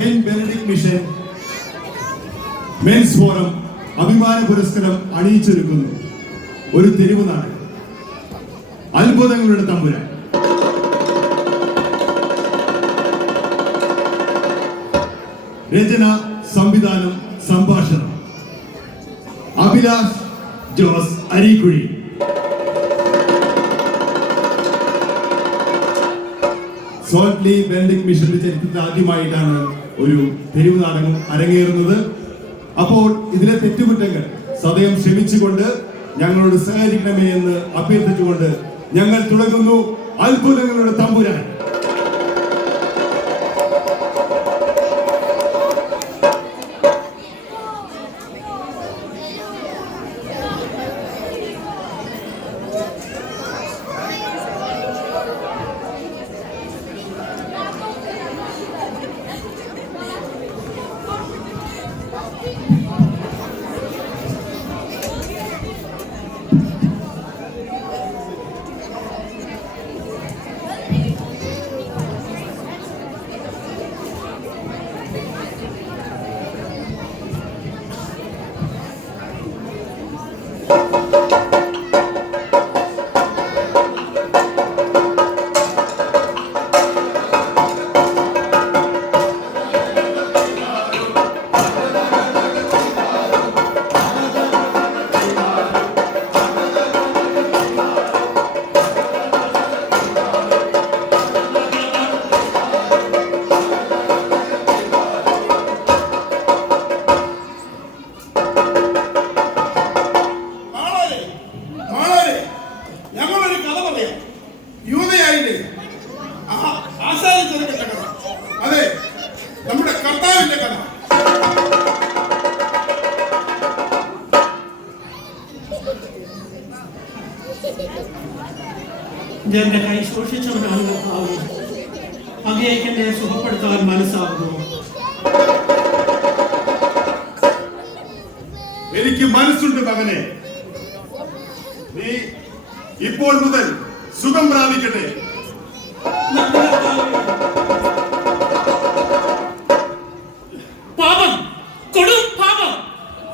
Benedict mission men's forum അഭിമാന പുരസ്കാരം അണിയിച്ചൊരുക്കുന്നു ഒരു തെരുവ് നാടകം അത്ഭുതങ്ങളുടെ തമ്പുരാൻ. രചന, സംവിധാനം, സംഭാഷണം അഭിലാഷ് ജോസ് അരീക്കുഴി. സോൾട്ട്ലി ബെനഡിക്ട് മിഷന്റെ ചരിത്രത്തിൽ ആദ്യമായിട്ടാണ് ഒരു തെരുവ് നാടകം അരങ്ങേറുന്നത്. അപ്പോൾ ഇതിലെ തെറ്റുകുറ്റങ്ങൾ സദയം ക്ഷമിച്ചുകൊണ്ട് ഞങ്ങളോട് സഹകരിക്കണമേ എന്ന് അഭ്യർത്ഥിച്ചുകൊണ്ട് ഞങ്ങൾ തുടങ്ങുന്നു അത്ഭുതങ്ങളുടെ തമ്പുരാൻ. എന്റെ കൈ സൂക്ഷിച്ചവനാണ് കർത്താവ്. അങ്ങേക്ക് എന്നെ സുഖപ്പെടുത്താൻ മനസ്സാകുന്നു. എനിക്ക് മനസ്സുണ്ട് മകനെ. നീ ഇപ്പോൾ മുതൽ സുഖം പ്രാപിക്കട്ടെ. പാപം, കൊടും പാപം,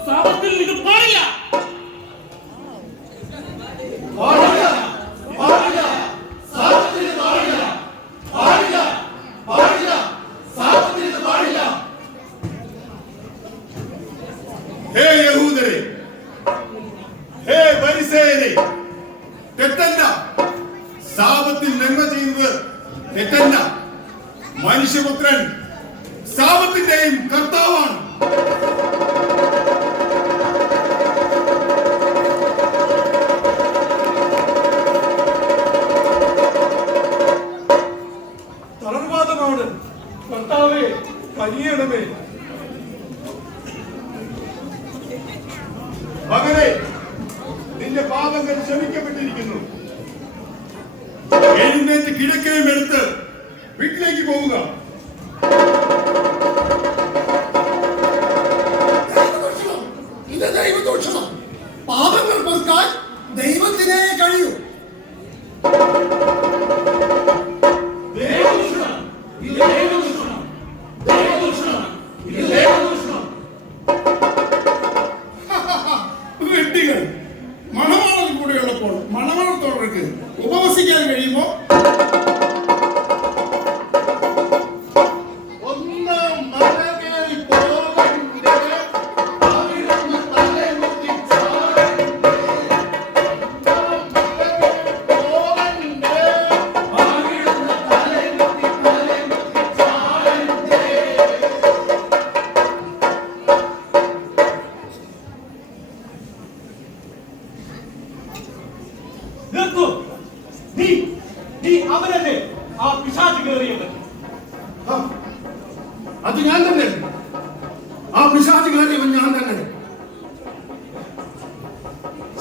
പാപത്തിൽ ഇത് പാടില്ല. ഹേ യഹൂദരെ, ഹേ ഫരിസേയരെ, തെറ്റല്ല. സാപത്തിൽ നന്മ ചെയ്യുന്നത് തെറ്റല്ല. മനുഷ്യപുത്രൻ സാപത്തിന്റെയും കർത്താവാണ്. തളർവാദമാണ് കർത്താവേ, കനിയണമേ. മകനെ, നിന്റെ പാപങ്ങൾ ക്ഷമിക്കപ്പെട്ടിരിക്കുന്നു. എഴുന്നേറ്റ് കിടക്കയും എടുത്ത് വീട്ടിലേക്ക് പോവുക. ഇത് ദൈവദോഷണം. പാപങ്ങൾ പൊറുക്കാൻ ദൈവത്തിനെ കഴിയൂ. വെട്ടികൾ മണവാളൻ കൂടെയുള്ളപ്പോൾ മണവാളത്തോടർക്ക് ഉപവസിക്കാൻ കഴിയുമോ? അവനല്ലേ ആ പിശാച് കയറിയത്? അത് ഞാൻ തന്നെ. ആ പിശാച് കയറിയവൻ ഞാൻ തന്നെ.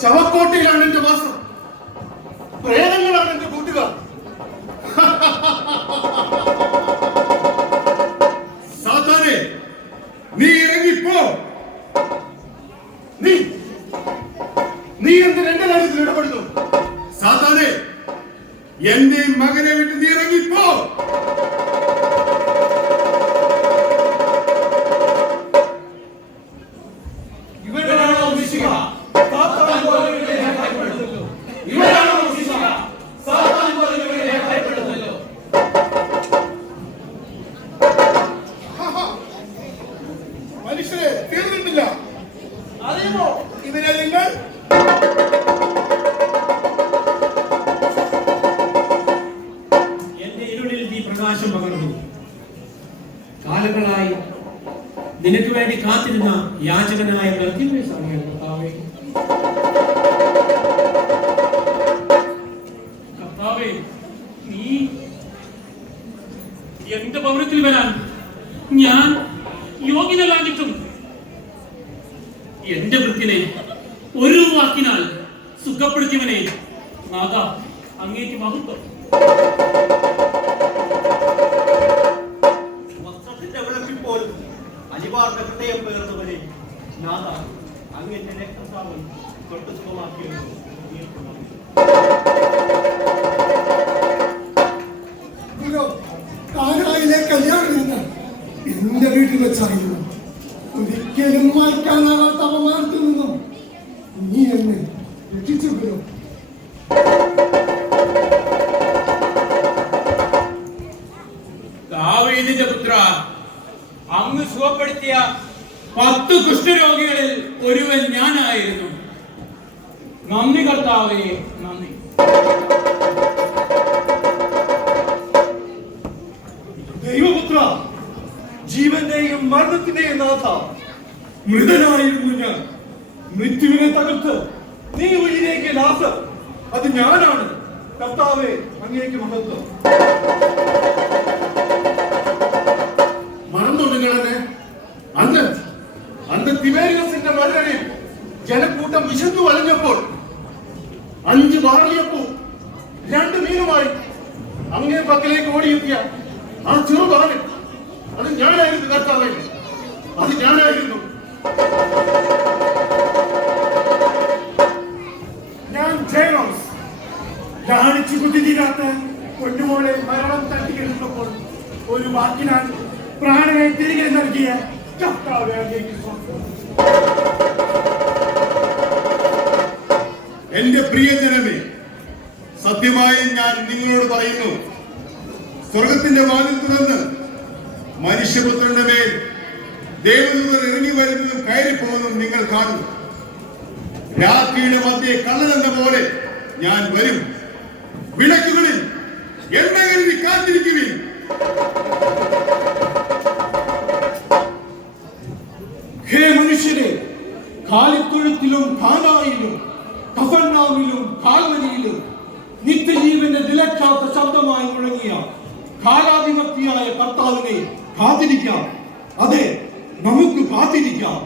ശവക്കോട്ടയിലാണ് എന്റെ വാസം. പ്രേതങ്ങളാണ് എന്റെ കൂട്ടുകാർ. സാത്താനെ, നീ ഇറങ്ങിപ്പോ. നീ എന്തിന് എന്റെ കാര്യത്തിൽ ഇടപെടുന്നു? സാത്താനെ, എന്റെ മകനെ വിട്ട് നീ ഇറങ്ങിപ്പോ. മനുഷ്യരെ തീർന്നിട്ടില്ല. അറിയുമോ ഇതിനെ നിങ്ങൾ? എന്റെ ഇരുളിൽ നീ പ്രകാശം പകർന്നു. കാലങ്ങളായി നിനക്ക് വേണ്ടി കാത്തിരുന്ന യാചകനായ ബർത്തിമേസാണ് ഞാൻ കർത്താവേ. കർത്താവേ, നീ എന്റെ ഭവനത്തിൽ വരാൻ ഞാൻ യോഗ്യനല്ലാഞ്ഞിട്ടും എന്റെ വൃത്തിനെ ഒരു വാക്കിനാൽ സുഖപ്പെടുത്തിയവനെ നാഥ, അങ്ങേക്ക് മഹത്വം. വസ്ത്രത്തിന്റെ വിളക്കിൽ പോലും അലിവാർന്ന ഹൃദയം പേർന്നവനെ നാഥ, അങ്ങ് എന്റെ രക്തസ്രാവം തൊട്ട് സുഖമാക്കിയത് കാനായിലെ കല്യാണം എന്റെ വീട്ടിൽ വെച്ചായിരുന്നു. ഒരിക്കലും വായിക്കാനാകാത്ത അപമാനത്തിൽ നിന്നും നീ എന്നെ രക്ഷിച്ചു. ദാവീദിന്റെ പുത്ര, അങ്ങ് സുഖപ്പെടുത്തിയ 10 കുഷ്ഠരോഗികളിൽ ഒരുവൻ ഞാനായിരുന്നു. നന്ദി കർത്താവേ, നന്ദി. ദൈവപുത്ര, ജീവന്റെയും മരണത്തിന്റെയും നാഥ, മൃതനായിരുന്നു ഞാൻ. മൃത്യുവിനെ തകർത്ത് നീ ഉയരേക്ക് ലാസർ, അത് ഞാനാണ്. കർത്താവേ, അങ്ങേക്ക് മഹത്വം. മറന്നു നിങ്ങളെ? അന്ന് തിബേരിയസിന്റെ മരണയിൽ ജനക്കൂട്ടം വിശന്നു വലഞ്ഞപ്പോൾ 5 ബാറിയപ്പൂ 2 മീനുമായി അങ്ങേ പക്കലേക്ക് ഓടിയെത്തിയ ആ ചെറുബാലൻ, അത് ഞാനായിരുന്നു. കർത്താവേ, അത് ഞാനായിരുന്നു. ഞാൻ ജയറോസ്, കാണിച്ചു കുതിരാത്ത കൊണ്ടുമോളെ മരണം തട്ടിയെടുത്തപ്പോൾ ഒരു വാക്കിനാൽ പ്രാണനെ തിരികെ നൽകിയ കർത്താവേ, അങ്ങേക്ക് സ്തോത്രം. എന്റെ പ്രിയജനമേ, സത്യമായി ഞാൻ നിങ്ങളോട് പറയുന്നു, സ്വർഗത്തിന്റെ വാതിൽ തുറന്ന് മനുഷ്യപുത്രന്റെ മേൽ ദേവദൂതർ ഇറങ്ങി വരുന്നതും കയറിപ്പോകുന്നതും നിങ്ങൾ കാണും. രാത്രിയുടെ മധ്യേ കള്ളനെന്ന പോലെ ഞാൻ വരും. വിളക്കുകളിൽ എണ്ണ കരുതി കാത്തിരിക്കുവിൻ. ഹേ മനുഷ്യരെ, കാലിത്തൊഴുത്തിലും കാനായിലും കഫർനഹൂമിലും കാൽവരിയിലും നിത്യജീവന്റെ നിലയ്ക്കാത്ത ശബ്ദമായി മുഴങ്ങിയ കാലാധിപതിയായ കർത്താവിനെ കാത്തിരിക്കാം. അതെ, നമുക്ക് കാത്തിരിക്കാം.